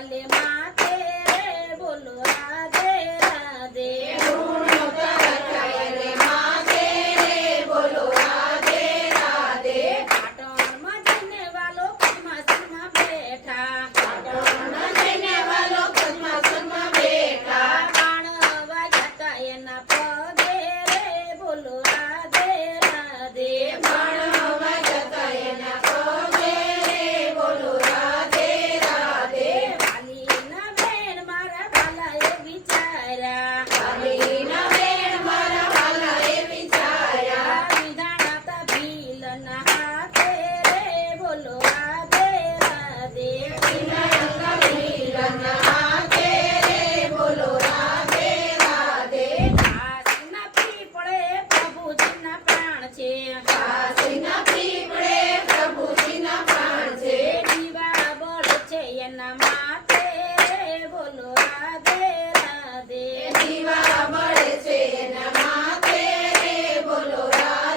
વાલે માથે રે બોલો રાધે રાધે ધૂણો તરખાય રે માથે રે બોલો રાધે રાધે પાટણમાં જઈને વાલો પદ્માસનમાં બેઠા પાટણમાં જઈને વાલો પદ્માસનમાં બેઠા બાણ વાગ્યા તા એના પગે રે બોલો રાધે રાધે બાણવા જતા એના પગે રે બોલો રાધે રાધે વાલીના બેન મારા વાલાએ વિચાર્યા વાલીના બેન મારા વાલાએ વિચાર્યા વિધાણા તા ભીલના હાથે રે બોલો રાધે રાધે વિનાયક ભીલના હાથે રે બોલો રાધે રાધે કાશીના પીપળે પ્રભુજીના પ્રાણ છે કાશીના પીપળે પ્રભુજીના પ્રાણ છે દીવા બળે છે એના માથે રે બોલો રાધે રાધે દીવા બળે છે એના માથે રે બોલો રાધે